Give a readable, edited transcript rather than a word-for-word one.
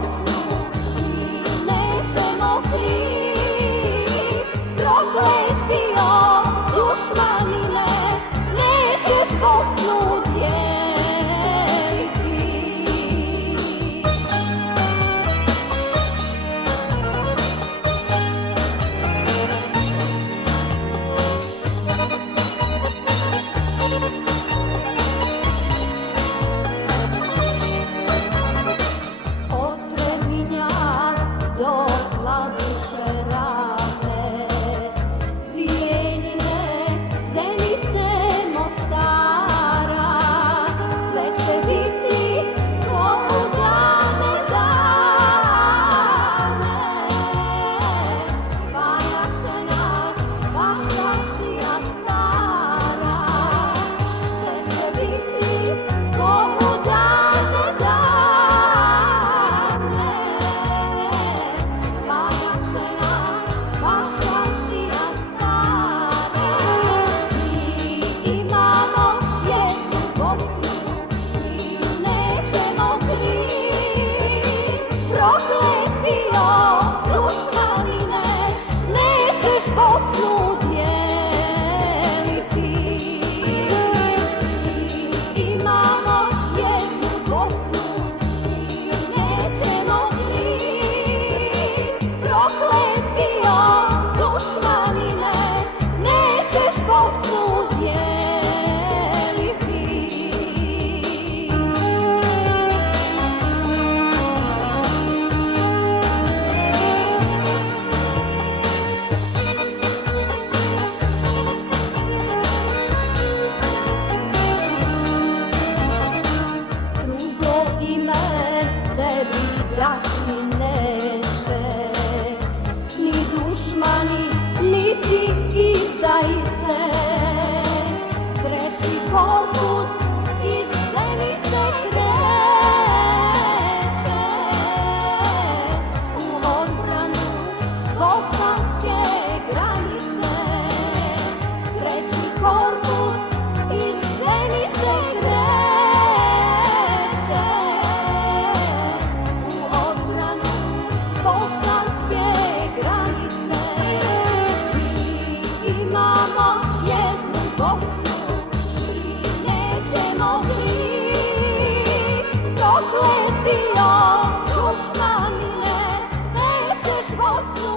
Bosnu i nećemo ti. Proklet bio dušmanine, nećeš Bosnu dijeliti. Od Trebinja do Kladuše Rame, Bijeljine, Zenice, Mostara, sve će biti ko u dane dane. Spajat će nas vaša šija stara, sve će biti ko u dane dane. Spajat će nas vaša šija stara. Mi imamo jednu Bosnu i nećemo kriv. Proklet bio dušmanine, nećeš Bosnu dijeliti. Mi imamo jednu Bosnu i nećemo kriv. Proklet bio dušmanine, nećeš Bosnu dijeliti. Drugo ime tebi dati neće, ni dušmani, niti izdajice. Treći korpus iz Zenice kreće u odbranu bosanske granice. Treći korpus iz Zenice kreće u odbranu bosanske granice. Mi imamo jednu Bosnu i nećemo kriv. Proklet bio dušmanine, nećeš Bosnu